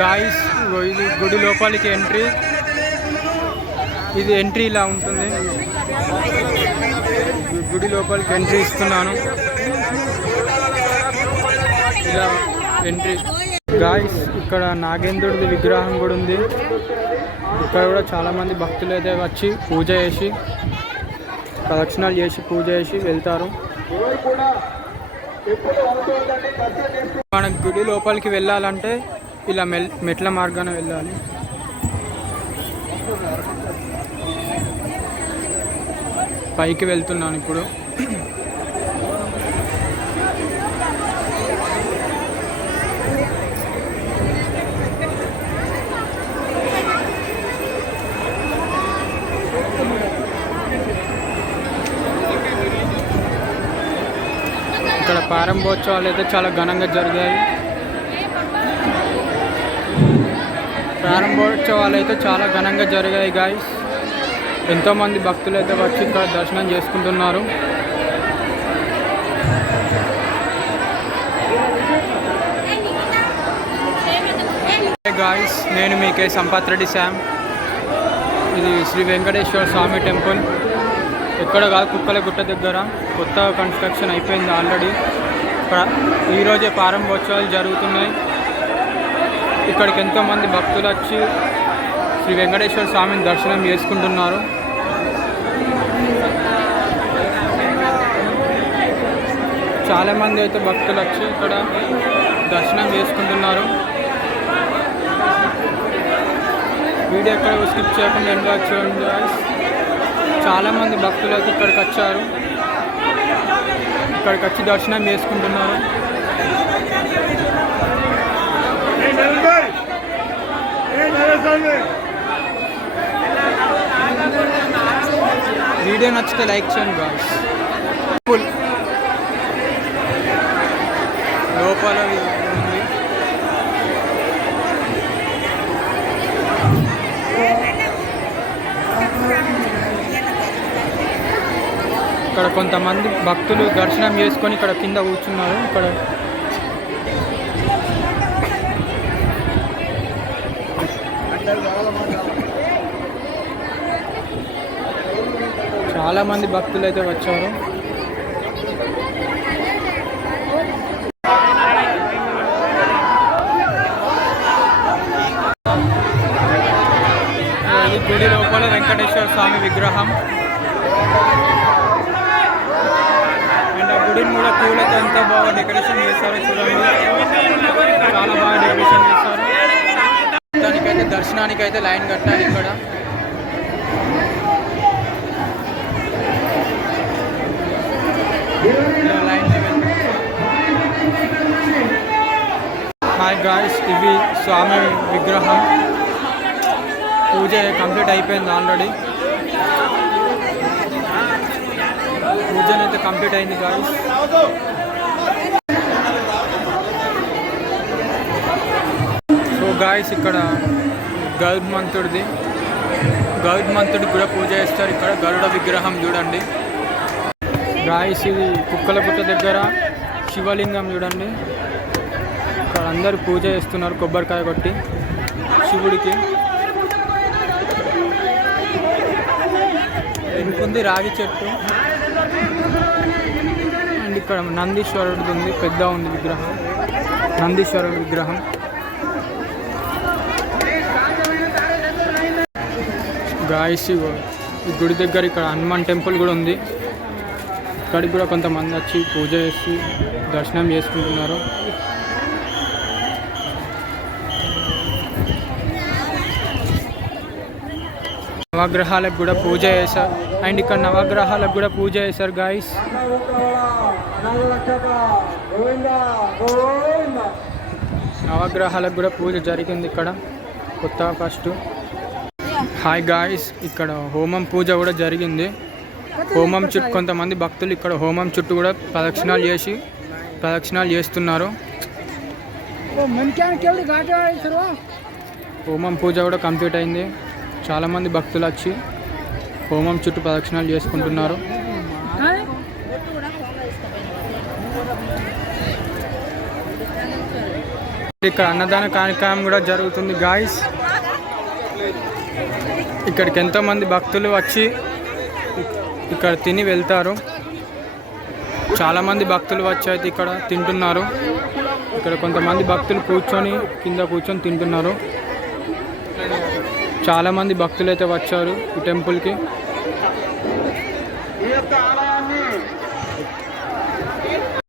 Guys ఇది గుడి లోపలికి ఎంట్రీ. ఇది ఎంట్రీ ఇలా ఉంటుంది. గుడి లోపలికి ఎంట్రీ ఇస్తున్నాను. ఇలా ఎంట్రీ. గాయ్స్ ఇక్కడ నాగేంద్రుడి విగ్రహం కూడా ఉంది. ఇక్కడ కూడా చాలామంది భక్తులు అయితే వచ్చి పూజ చేసి ప్రదక్షిణాలు చేసి పూజ చేసి వెళ్తారు. మన గుడి లోపలికి వెళ్ళాలంటే ఇలా మెట్ల మార్గాన వెళ్ళాలి. పైకి వెళ్తున్నాను ఇప్పుడు. ఇక్కడ ప్రారంభోత్సవాలు అయితే చాలా ఘనంగా జరిగాయి. గాయస్ ఎంతోమంది భక్తులు అయితే వచ్చి ఇక్కడ దర్శనం చేసుకుంటున్నారు. గాయస్ నేను మీకే సంపత్ రెడ్డి శామ్. ఇది శ్రీ వెంకటేశ్వర స్వామి టెంపుల్. ఎక్కడ కాదు, కుక్కలగుట్ట దగ్గర. కొత్త కన్స్ట్రక్షన్ అయిపోయింది ఆల్రెడీ. ఈరోజే ప్రారంభోత్సవాలు జరుగుతున్నాయి. ఇక్కడికి ఎంతోమంది భక్తులు వచ్చి శ్రీ వెంకటేశ్వర స్వామిని దర్శనం చేసుకుంటున్నారు. చాలామంది అయితే భక్తులు వచ్చి ఇక్కడ దర్శనం చేసుకుంటున్నారు. వీడియో ఎక్కడ స్కిప్ చేయకుండా ఎండ్ వరకు చూడండి. చాలామంది భక్తులు అయితే ఇక్కడికి వచ్చారు. ఇక్కడికి వచ్చి దర్శనం చేసుకుంటున్నారు. వీడియో నచ్చితే లైక్ చేయండి గాయ్స్. లోపల ఉంది. ఇక్కడ కొంతమంది భక్తులు దర్శనం చేసుకొని ఇక్కడ కింద కూర్చున్నారు. ఇక్కడ చాలామంది భక్తులు అయితే వచ్చారు. ఇది గుడి లోపల వెంకటేశ్వర స్వామి విగ్రహం. అండ్ ఆ గుడిని కూడా పూలతో ఎంతో బాగా డెకరేషన్ చేశారో చూడండి. చాలా బాగా డెకరేషన్ చేశారు. దానికైతే దర్శనానికైతే లైన్ కట్టాలి. ఇక్కడ హాయ్ గాయ్స్, ఇవి స్వామి విగ్రహం. పూజ కంప్లీట్ అయిపోయింది ఆల్రెడీ. పూజనైతే కంప్లీట్ అయింది గాయ్స్. సో గాయ్స్ ఇక్కడ గరుత్మంతుడికి కూడా పూజ చేస్తారు. ఇక్కడ గరుడ విగ్రహం చూడండి గాయ్స్. ఇది కుక్కలగుట్ట దగ్గర శివలింగం చూడండి. ఇక్కడ అందరూ పూజ చేస్తున్నారు కొబ్బరికాయ కొట్టి శివుడికి. ఇంకొంది రాగి చెట్టు. అండ్ ఇక్కడ నందీశ్వరుడిది ఉంది, పెద్ద ఉంది విగ్రహం. నందీశ్వరుడి విగ్రహం. గాయస్ ఈ గుడి దగ్గర ఇక్కడ హనుమాన్ టెంపుల్ కూడా ఉంది. ఇక్కడికి కూడా కొంతమంది వచ్చి పూజ చేసి దర్శనం చేసుకుంటున్నారు. నవగ్రహాలకు కూడా పూజ చేశారు. అండ్ ఇక్కడ నవగ్రహాలకు కూడా పూజ చేశారు గాయస్. నవగ్రహాలకు కూడా పూజ జరిగింది ఇక్కడ కొత్త ఫస్ట్. హాయ్ గాయస్, ఇక్కడ హోమం పూజ కూడా జరిగింది. హోమం చుట్టూ కొంతమంది భక్తులు ఇక్కడ హోమం చుట్టూ కూడా ప్రదక్షిణాలు చేస్తున్నారు. హోమం పూజ కూడా కంప్లీట్ అయింది. చాలామంది భక్తులు వచ్చి హోమం చుట్టూ ప్రదక్షిణాలు చేసుకుంటున్నారు. ఇక్కడ అన్నదాన కార్యక్రమం కూడా జరుగుతుంది గాయస్. ఇక్కడికి ఎంతోమంది భక్తులు వచ్చి ఇక్కడ తిని వెళ్తారు. చాలామంది భక్తులు వచ్చి అయితే ఇక్కడ తింటున్నారు. ఇక్కడ కొంతమంది భక్తులు కింద కూర్చొని తింటున్నారు. చాలామంది భక్తులు అయితే వచ్చారు ఈ టెంపుల్కి.